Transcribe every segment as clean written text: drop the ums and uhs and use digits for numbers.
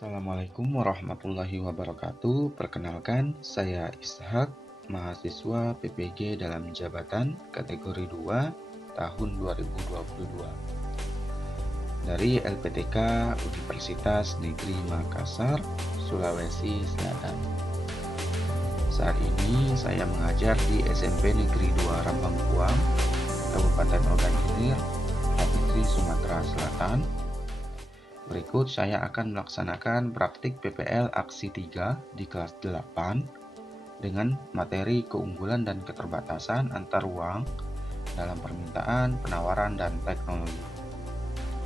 Assalamualaikum warahmatullahi wabarakatuh. Perkenalkan, saya Ishak, mahasiswa PPG dalam jabatan kategori 2 tahun 2022 dari LPTK Universitas Negeri Makassar, Sulawesi Selatan. Saat ini saya mengajar di SMP Negeri 2 Rambangkuang, Kabupaten Ogan Ilir, Provinsi Sumatera Selatan. Berikut saya akan melaksanakan praktik PPL Aksi 3 di kelas 8 dengan materi keunggulan dan keterbatasan antar uang dalam permintaan, penawaran, dan teknologi.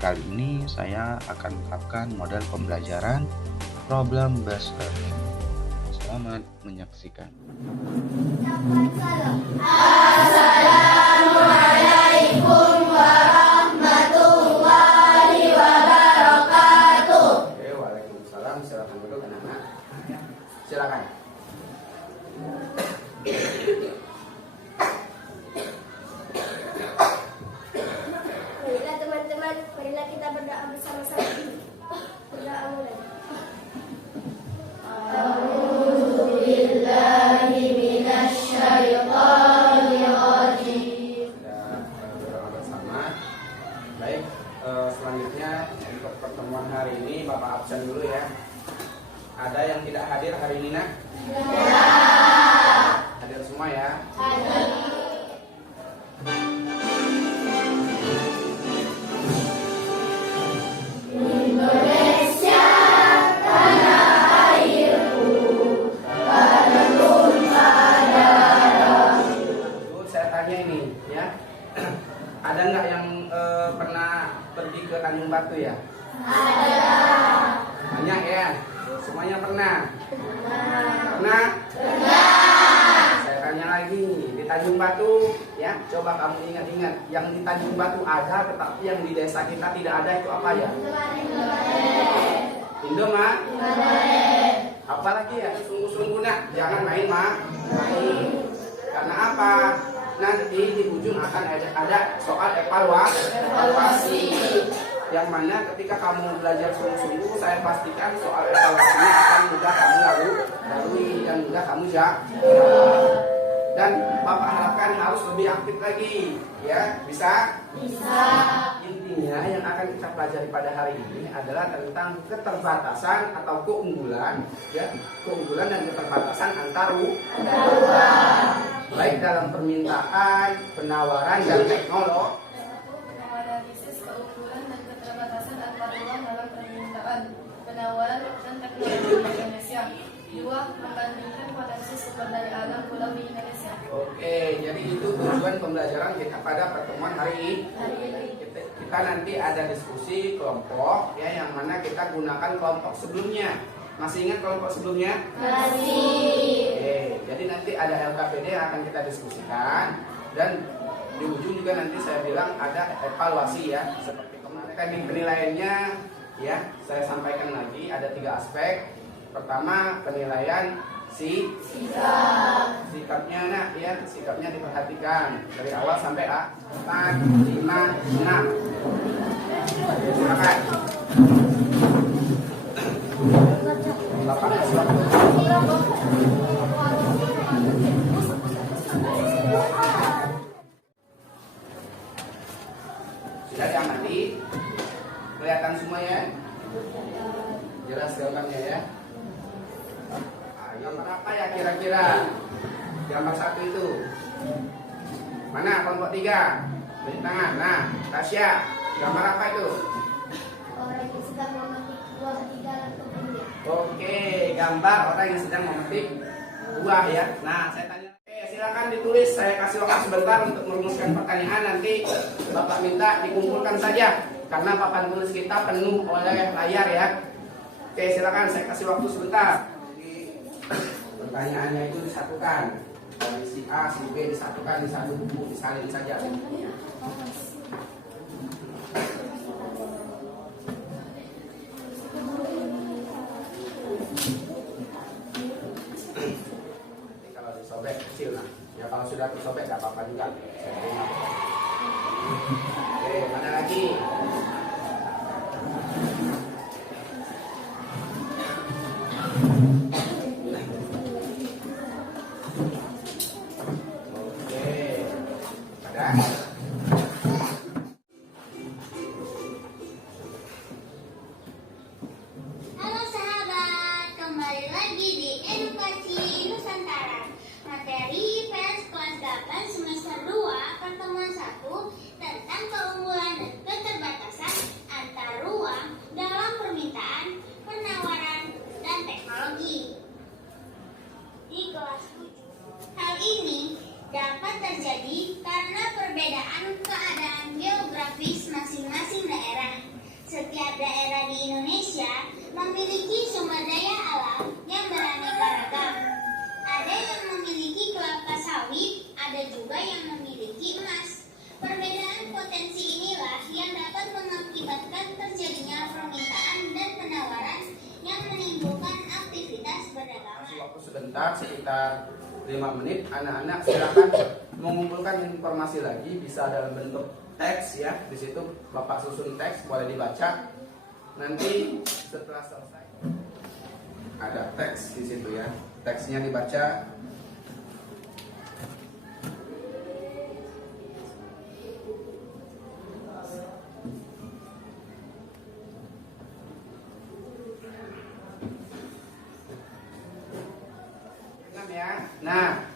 Kali ini saya akan menerapkan model pembelajaran Problem Based Learning. Selamat menyaksikan. Assalamualaikum warahmatullahi wabarakatuh. Waalaikumsalam. Silakan duduk anak-anak. Silakan. Marilah teman-teman, marilah kita berdoa bersama-sama. Berdoa mulai. A'udzubillahi minasyaitonir rajim. Berdoa bersama. Baik, selanjutnya untuk pertemuan hari ini Bapak absen dulu ya. Ada yang tidak hadir hari ini nak? Ya. Hadir semua ya. Indonesia tanah airku, penuh pada. Dulu saya tanya ini ya. Ada nggak yang pernah pergi ke Tanjung Batu ya? Ada. Banyak ya. Semuanya pernah? Pernah? Saya tanya lagi, di Tanjung Batu ya, coba kamu ingat-ingat, yang di Tanjung Batu ada tetapi yang di desa kita tidak ada, itu apa ya? Indomaret. Apalagi ya, sungguh-sungguh nak, jangan main main. Karena apa? Nanti di ujung akan ada soal evaluasi. Yang mana ketika kamu belajar sungguh-sungguh, saya pastikan soal evaluasinya akan mudah kamu lalui dan mudah kamu jawab. Dan Bapak harapkan harus lebih aktif lagi, ya, bisa? Bisa. Intinya yang akan kita pelajari pada hari ini adalah tentang keterbatasan atau keunggulan, ya, keunggulan dan keterbatasan antar uang. Baik dalam permintaan, penawaran, dan teknologi. Menganalisis keunggulan dan keterbatasan antar uang dalam permintaan, penawaran, dan teknologi di Indonesia. 2. Membandingkan potensi sumber daya alam pulau di Indonesia. Oke, jadi itu tujuan pembelajaran kita pada pertemuan hari ini. Kita nanti ada diskusi kelompok, ya, yang mana kita gunakan kelompok sebelumnya. Masih ingat kelompok sebelumnya? Masih. Oke, jadi nanti ada LKPD yang akan kita diskusikan, dan di ujung juga nanti saya bilang ada evaluasi ya, seperti kemarin. Teknik penilaiannya ya, saya sampaikan lagi ada 3 aspek. Pertama, penilaian sikapnya nak ya, sikapnya diperhatikan dari awal sampai 4, 5, 6. Silakan. Bapak kasih waktu. Sudah diamati? Kelihatan semua ya? Jelas gambarnya ya? Gambar apa ya kira-kira? Gambar 1 itu. Mana kelompok 3? Beri tangan. Nah, Tasya, gambar apa itu? Orang yang sedang memetik buah di dalam kebunnya. Oke, gambar orang yang sedang memetik buah ya. Nah, saya tanya. Silakan ditulis. Saya kasih waktu sebentar untuk merumuskan pertanyaan. Nanti Bapak minta dikumpulkan saja, karena papan tulis kita penuh oleh layar ya. Oke, silakan saya kasih waktu sebentar. Pertanyaannya itu disatukan, dari si A, si B disatukan di satu buku, disalin saja. Nanti kalau disobek kecil lah, ya kalau sudah tersobek gak apa-apa juga. Oke, mana lagi? silakan. Halo sahabat, kembali lagi di Edukasi Nusantara. Materi PES kelas 8 semester 2 pertemuan 1 tentang keunggulan dan keterbatasan antar ruang dalam permintaan, penawaran, dan teknologi. Di kelas 7, hal ini dapat terjadi karena perbedaan keadaan geografis masing-masing daerah. Setiap daerah di Indonesia memiliki sumber daya alam yang beraneka ragam. Ada yang memiliki kelapa sawit, ada juga yang memiliki emas. Perbedaan potensi inilah yang dapat mengakibatkan terjadinya permintaan dan penawaran yang menimbulkan aktivitas perdagangan. Kasih waktu sebentar, sekitar 5 menit. Anak-anak silakan mengumpulkan informasi lagi, bisa dalam bentuk teks ya. Di situ Bapak susun teks, boleh dibaca. Nanti setelah selesai ada teks di situ ya. Teksnya dibaca. Ya. Nah,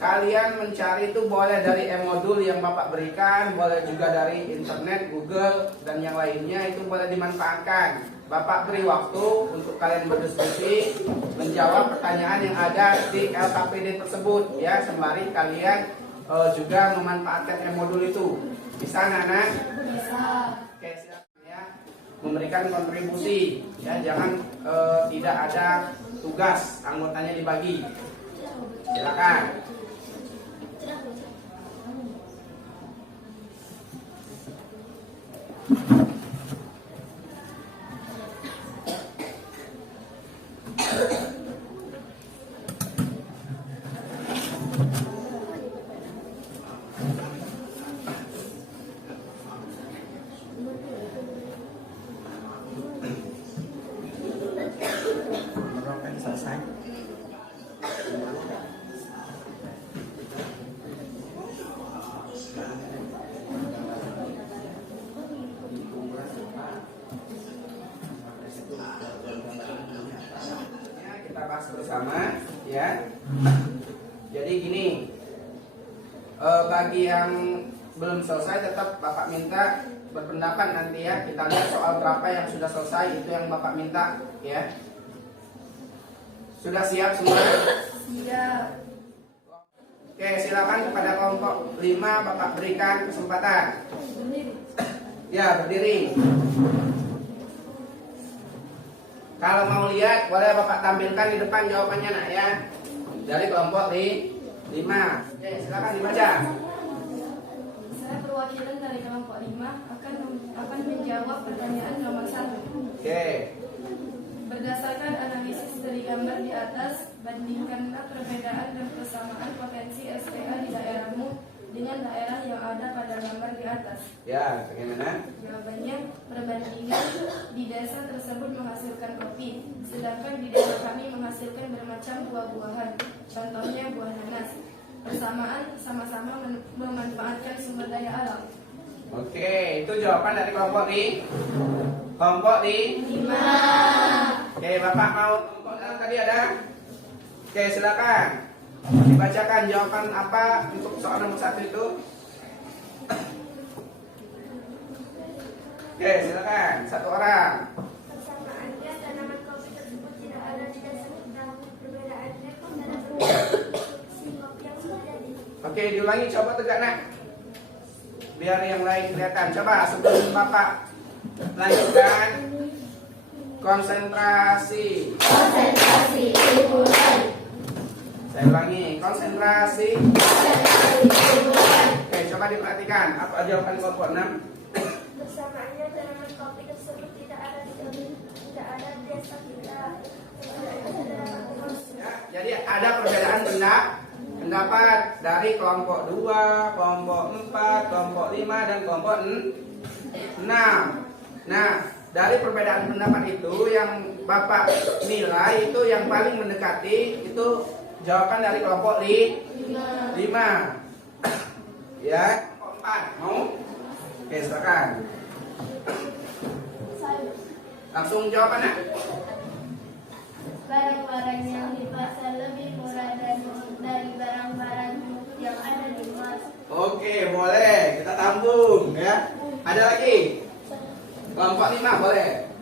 kalian mencari itu boleh dari e-modul yang Bapak berikan, boleh juga dari internet, Google, dan yang lainnya, itu boleh dimanfaatkan. Bapak beri waktu untuk kalian berdiskusi, menjawab pertanyaan yang ada di LKPD tersebut ya, sembari kalian juga memanfaatkan e-modul itu. Bisa anak-anak? Bisa. Oke, silakan ya. Memberikan kontribusi ya, jangan tidak ada tugas, anggotanya dibagi. Silakan. Selesai. Kita bahas bersama ya. Jadi gini, bagi yang belum selesai tetap Bapak minta berpendapat nanti ya. Kita lihat soal berapa yang sudah selesai, itu yang Bapak minta ya. Sudah siap semua? Siap. Oke, silakan kepada kelompok 5 Bapak berikan kesempatan. Ya, berdiri. Kalau mau lihat, boleh Bapak tampilkan di depan jawabannya nak ya. Dari kelompok 5. Oke, silakan dibaca. Saya perwakilan dari kelompok 5 akan menjawab pertanyaan nomor 1. Oke. Berdasarkan analisis dari gambar di atas, bandingkanlah perbedaan dan persamaan potensi SPA di daerahmu dengan daerah yang ada pada gambar di atas. Ya, bagaimana? Jawabannya, perbandingan di desa tersebut menghasilkan kopi, sedangkan di desa kami menghasilkan bermacam buah-buahan, contohnya buah nanas. Persamaan sama-sama memanfaatkan sumber daya alam. Oke, itu jawaban dari kelompok kelompok 5. Oke, Bapak mau kelompok yang tadi ada? Oke, silakan dibacakan jawaban apa untuk soal nomor 1 itu. Oke, silakan satu orang. Persamaannya tanaman kopi tersebut tidak ada di desa kita. Perbedaannya pada produksi kopi yang sudah jadi. Oke, diulangi, coba tegak nak, biar yang lain kelihatan. Coba sebelum Bapak lanjutkan, konsentrasi. Konsentrasi liburan. Saya ulangi, konsentrasi. Oke, coba diperhatikan. Apa jawaban kelompok 6? Bersamaannya tanaman kopi tersebut tidak ada di desa kita. Ya, jadi ada perbedaan pendapat dari kelompok 2, kelompok 4, kelompok 5, dan kelompok 6. Nah, dari perbedaan pendapat itu yang Bapak nilai itu yang paling mendekati itu jawaban dari kelompok 5. Ya, keempat. Mau? Oke, silakan. Langsung jawab anak. Barang-barang yang di pasar lebih murah dari barang-barang yang ada di mall. Oke, boleh. Kita tampung ya. Ada lagi? Kelompok 5 boleh.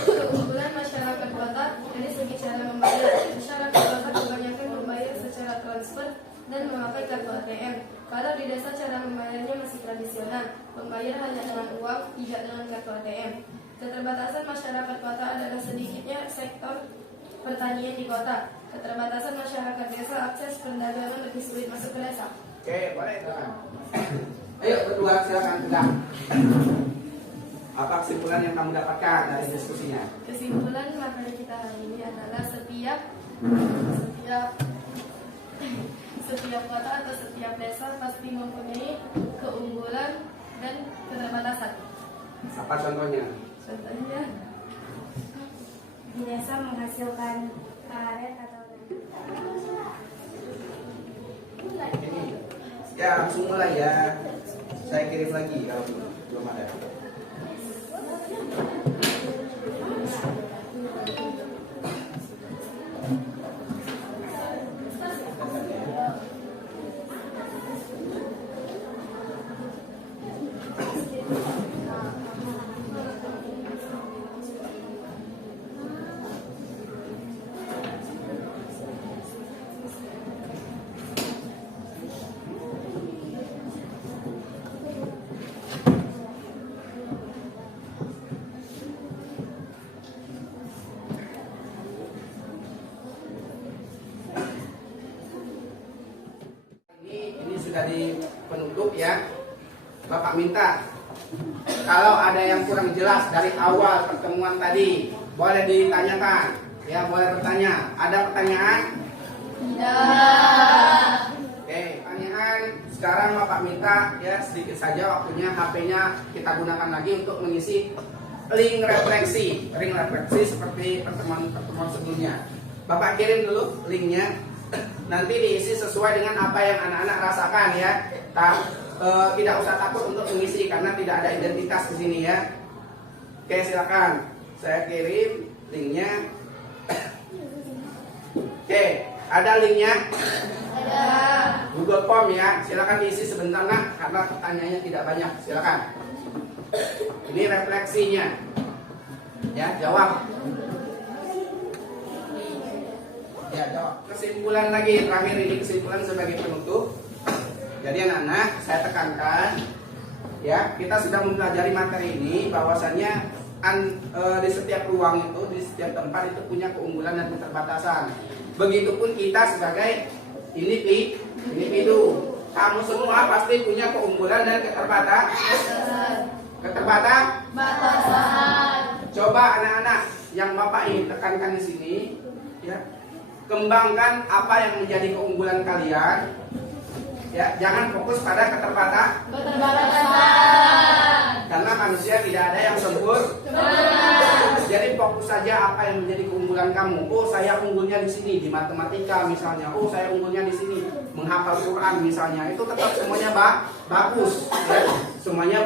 Keunggulan masyarakat kota dari segi cara membayar. Masyarakat kota kebanyakan membayar secara transfer dan memakai kartu ATM. Kalau di desa cara membayarnya masih tradisional, membayar hanya dengan uang, tidak dengan kartu ATM. Keterbatasan masyarakat kota adalah sedikitnya sektor pertanian di kota. Keterbatasan masyarakat desa, akses perdagangan lebih sulit masuk ke desa. Oke, boleh. Silakan. Ayo berdua silakan tegak. Apa kesimpulan yang kamu dapatkan dari diskusinya? Kesimpulan materi kita hari ini adalah setiap kota atau setiap desa pasti mempunyai keunggulan dan keterbatasan. Apa contohnya? Contohnya, Di desa menghasilkan karet atau Ya, langsung mulai ya. Saya kirim lagi kalau belum ada. Ini sudah di penutup ya. Bapak minta kalau ada yang kurang jelas dari awal pertemuan tadi, boleh ditanyakan. Ya, boleh bertanya. Ada pertanyaan? tidak. Oke, pertanyaan sekarang Bapak minta ya sedikit saja waktunya, HP-nya kita gunakan lagi untuk mengisi link refleksi. Link refleksi seperti pertemuan sebelumnya. Bapak kirim dulu linknya. Nanti diisi sesuai dengan apa yang anak-anak rasakan ya. Tidak usah takut untuk mengisi karena tidak ada identitas di sini ya. Oke, silakan. Saya kirim linknya. Oke, ada linknya? Ada. Google Form ya. Silakan diisi sebentar nak karena pertanyaannya tidak banyak. Silakan. Ini refleksinya. Ya, jawab. Ya, jawab. Kesimpulan lagi terakhir ini kesimpulan sebagai penutup. Jadi anak-anak, saya tekankan ya, kita sudah mempelajari materi ini bahwasannya di setiap ruang itu, di setiap tempat itu punya keunggulan dan keterbatasan. Begitupun kita sebagai individu. Kamu semua pasti punya keunggulan dan keterbatasan. Coba anak-anak yang Bapak ingin tekankan di sini ya, kembangkan apa yang menjadi keunggulan kalian. Ya, jangan fokus pada keterbatasan. Karena manusia tidak ada yang sempurna. Jadi fokus saja apa yang menjadi keunggulan kamu. Oh, saya unggulnya di sini di matematika misalnya. Oh, saya unggulnya di sini menghafal Quran misalnya. Itu tetap semuanya bagus. Ya. Semuanya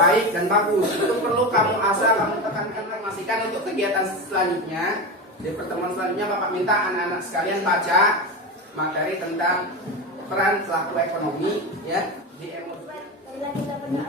baik dan bagus. Itu perlu kamu asah, kamu tekankan, informasikan untuk kegiatan selanjutnya. Di pertemuan selanjutnya Bapak minta anak-anak sekalian baca materi tentang peran pelaku ekonomi ya di emosi. kita pernah